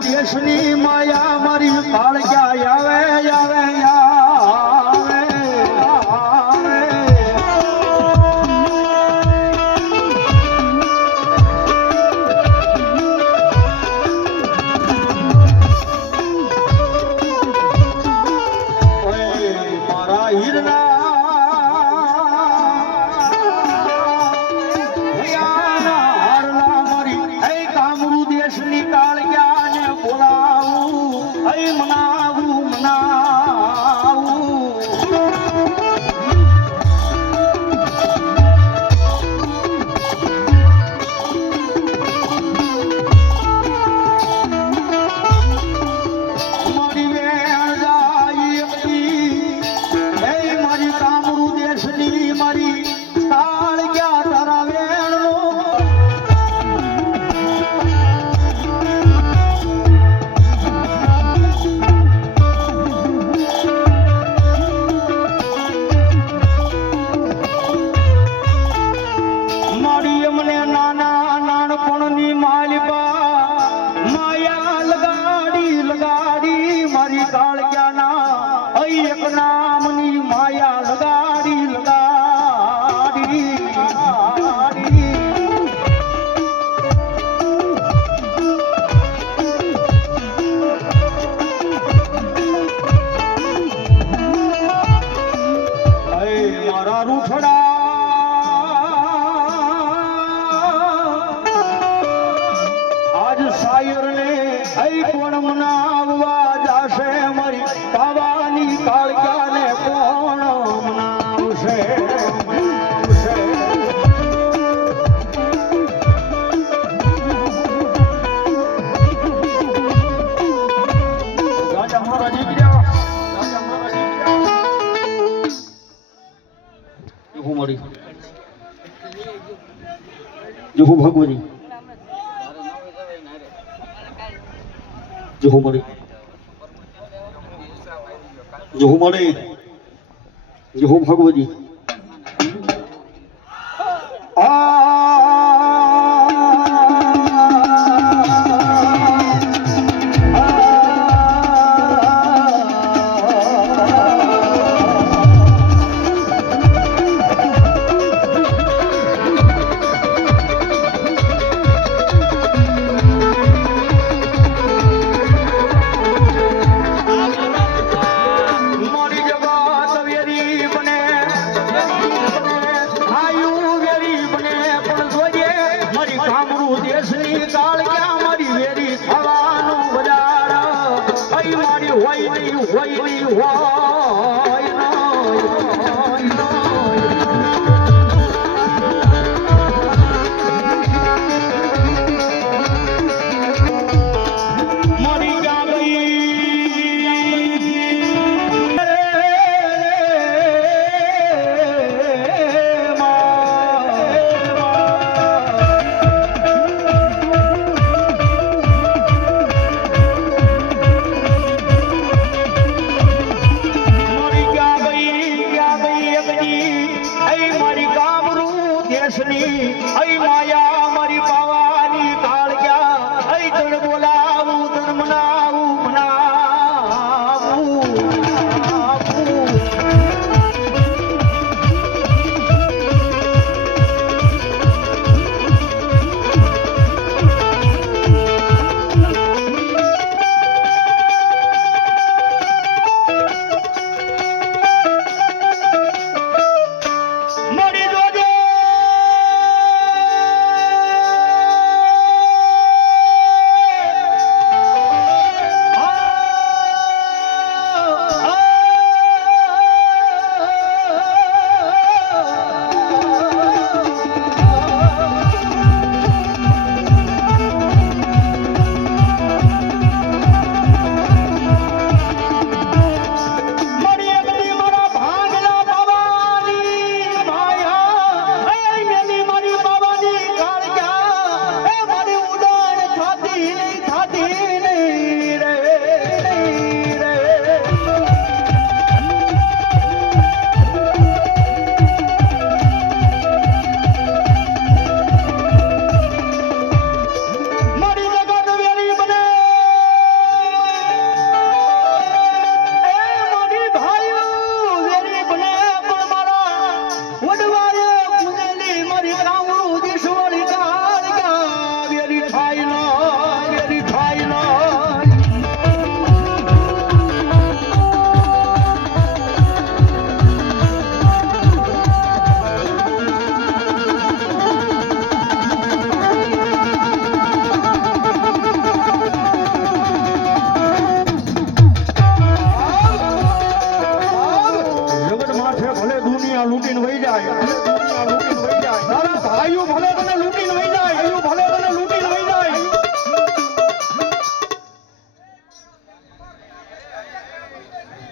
દેશની માયા મારી કાળજા આવે આવે મારા હીરના એક નામની માયા લગાડી લગાડી મારા રૂઠડા આજ શાયર ને કોણ મનાવવા જાશે મારી પાવાની કાળજાને કોણ મનાવશે રાજા મહારાજ ગયા મળી જો ભગવતી જો મળી જો મળે જો ભગવતી દેશની કાળજા મારી વેરી થવાનું બજાર મારી હોય નહીં હોય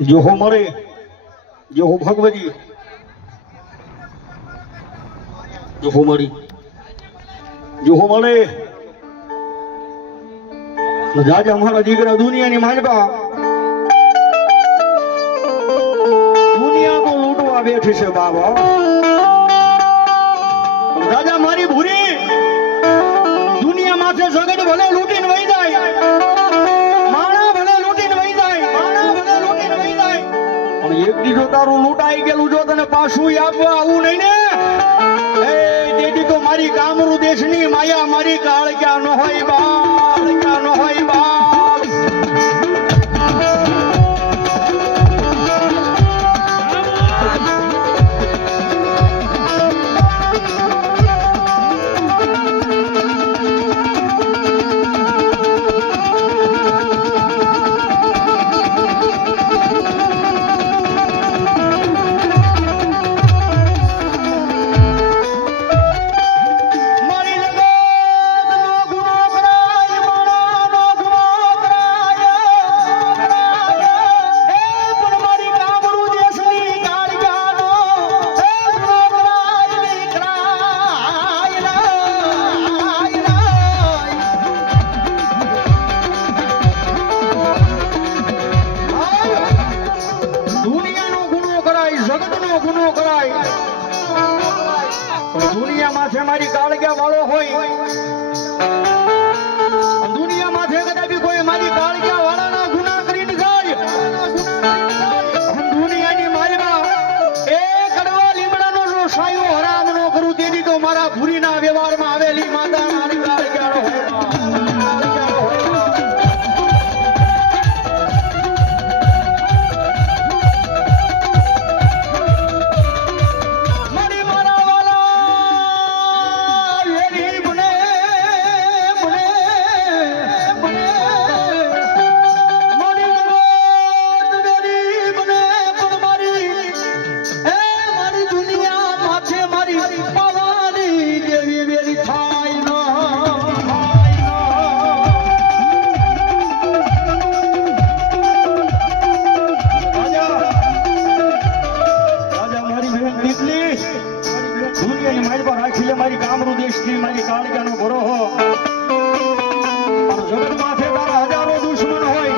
જો હો મળે, જો હો ભગવતી, જો હો મળી, જો હો મળે રાજા અમારા દીકરા દુનિયાની માલપા દુનિયા તો લૂંટવા બેઠી છે બાબા. રાજા મારી ભૂરી દુનિયા માથે જગત ભલે લૂંટીને વહી જાય, માણા ભલે લૂંટીને વહી જાય, માણા ભલે લૂંટીને વહી જાય, પણ એક દીધો તારું લૂંટાઈ ગયેલું જો તને પાછું આપવા આવું નહીં ને એ તેથી તો મારી કામરૂ દેશની માયા મારી કાળ ક્યાં ન હોય બાળ, ક્યાં ન હોય બાળ. દુનિયા માથે મારી કાળગ્યા વાળો હોય, દુનિયા માથે કદાચ કોઈ મારી કાળગ્યા વાળાના ગુના કરીને જાય, દુનિયાની માલમાં એ કડવા લીમડાનો જો સાયો હરામ નો કરું તેથી તો મારા ભૂરીના વ્યવહારમાં આવેલી માતા મારી કાળગ્યા હોય. મારી કામરૂ દેશથી મારી કાળિયાનો ભરો હો જગત માથે તારા હજારો દુશ્મન હોય,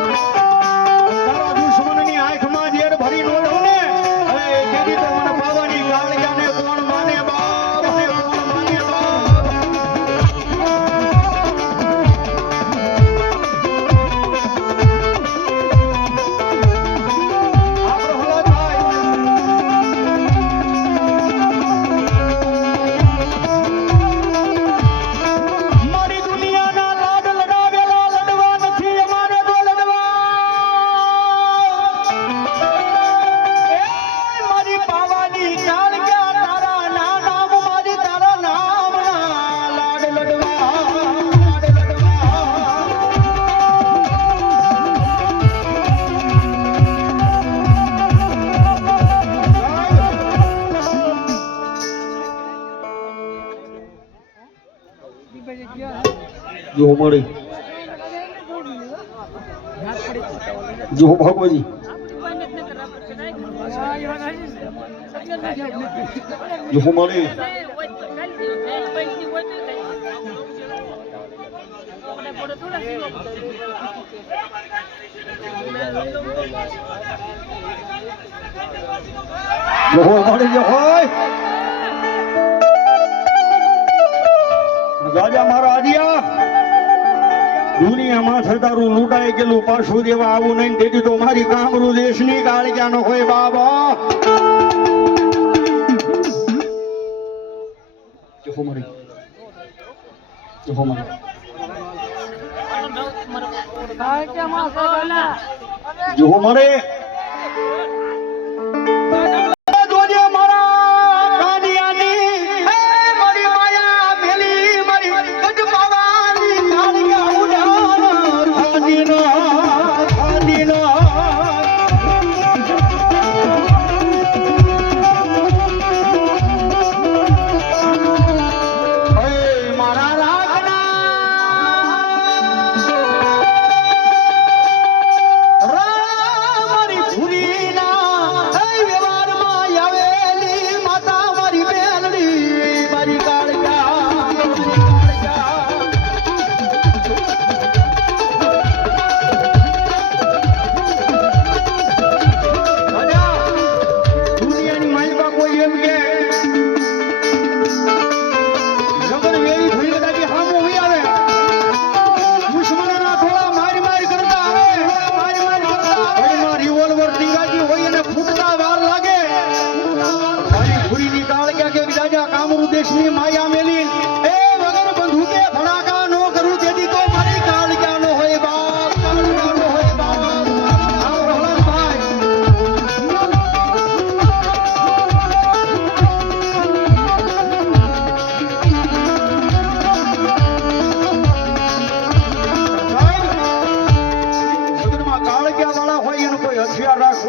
તારા દુશ્મનની આંખમાં ઝેર ભરી નો દઉં ને હવે તેથી તો મને પાવાની કાળિયાને કોણ માને બાપ, કોણ માને બાપ. આ પ્રહલાદ ભાઈ જો મળી, જો ભગવતી, જો મળી જો હોય રાજા મારા આદિયા દુનિયામાં થતારું લૂંટાઈ ગયેલું પાછું દેવા આવું નહીં તેથી તો મારી કામરૂ દેશની કાળિયા નો હોય બાબા. જો મરી, જો મરી જો મરે ભૂરી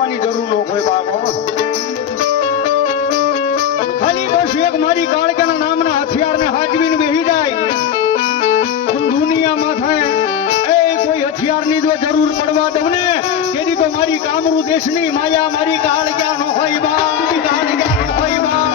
પાવાની જરૂર ન હોય બાપો. ખાલી બસ એક મારી કાળકાના નામના હથિયારને હાજવીને બેહી જાય. દુનિયામાં થાય એ કોઈ હથિયારની જો જરૂર પડવા દઉં ને તેથી તો મારી કામરૂ દેશની માયા મારી કાળકા નો હોય બા, કાળકા નો હોય બા.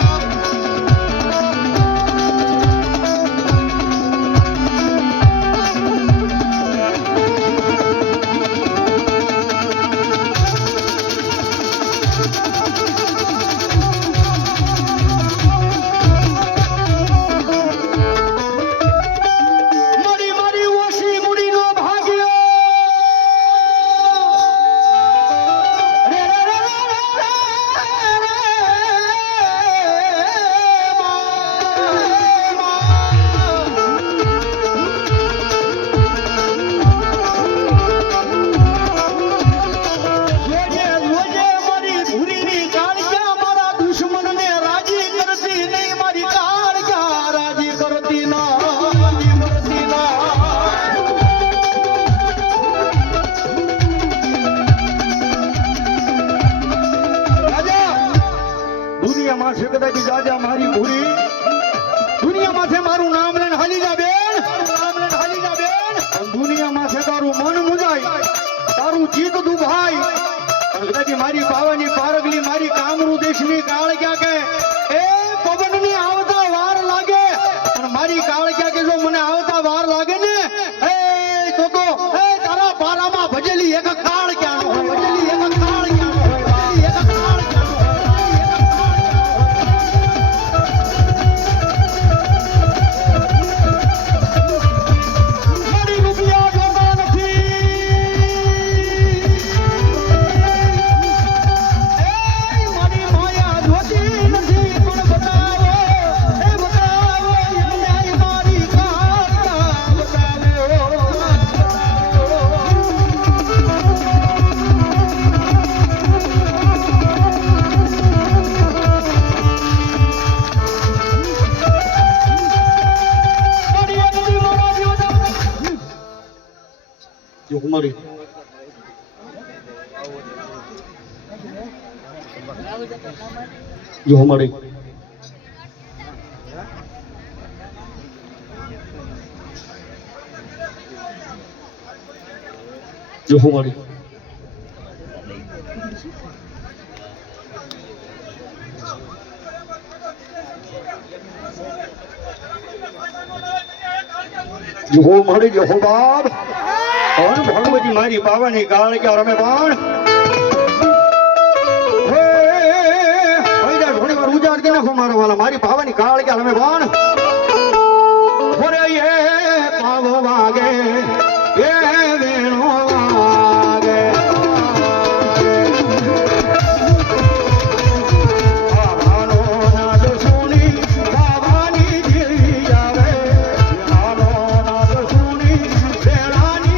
મારી પાવાની પારગલી મારી કામરૂ દેશની કાળક્યા કે એ પવનની આવતા વાર લાગે અને મારી કાળક્યા કે જો મને આવતા વાર લાગે ને એ તો એ તારા પારામાં ભજેલી એક કાળક્યા નો હોય, ભજેલી એક કાળક્યા નો હોય, ભજેલી એક કાળક્યા નો હોય. મારી રૂપિયા જોતા નથી. Mari. Yo mari. Yo mari. Yo mari yo bab. और भगवती मारी पावानी काल क्या रमे बाण हे होइदा घोड़ी मार उजाड़ के ना मारो वाला मारी पावानी काल क्या रमे बाण ओरे ये पाव वागे ये वेणो वागे पावानो नाद सुनी पावानी दिली आवे पावानो नाद सुनी वेणानी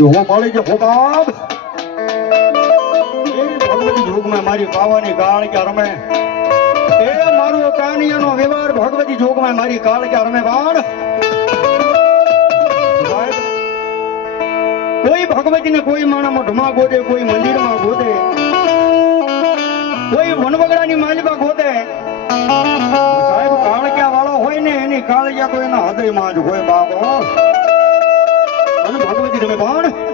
જો મળી જે ફોકાબ એ ભગવતી જોગમાં મારી પાવાની કાળ કે રમે એ મારો કાનિયાનો વ્યવહાર ભગવતી જોગમાં મારી કાળ કે રમે બાણ કોઈ ભગવતીને કોઈ માણામાં ઢમા ગોદે કોઈ મંદિરમાં ગોદે કોઈ વનવગડાની માલિકા ગોદે સાહેબ કાળક્યા વાળો હોય ને એની કાળિયા તો એના હૃદયમાં જ હોય બાપો અને ભગવતી તમે પણ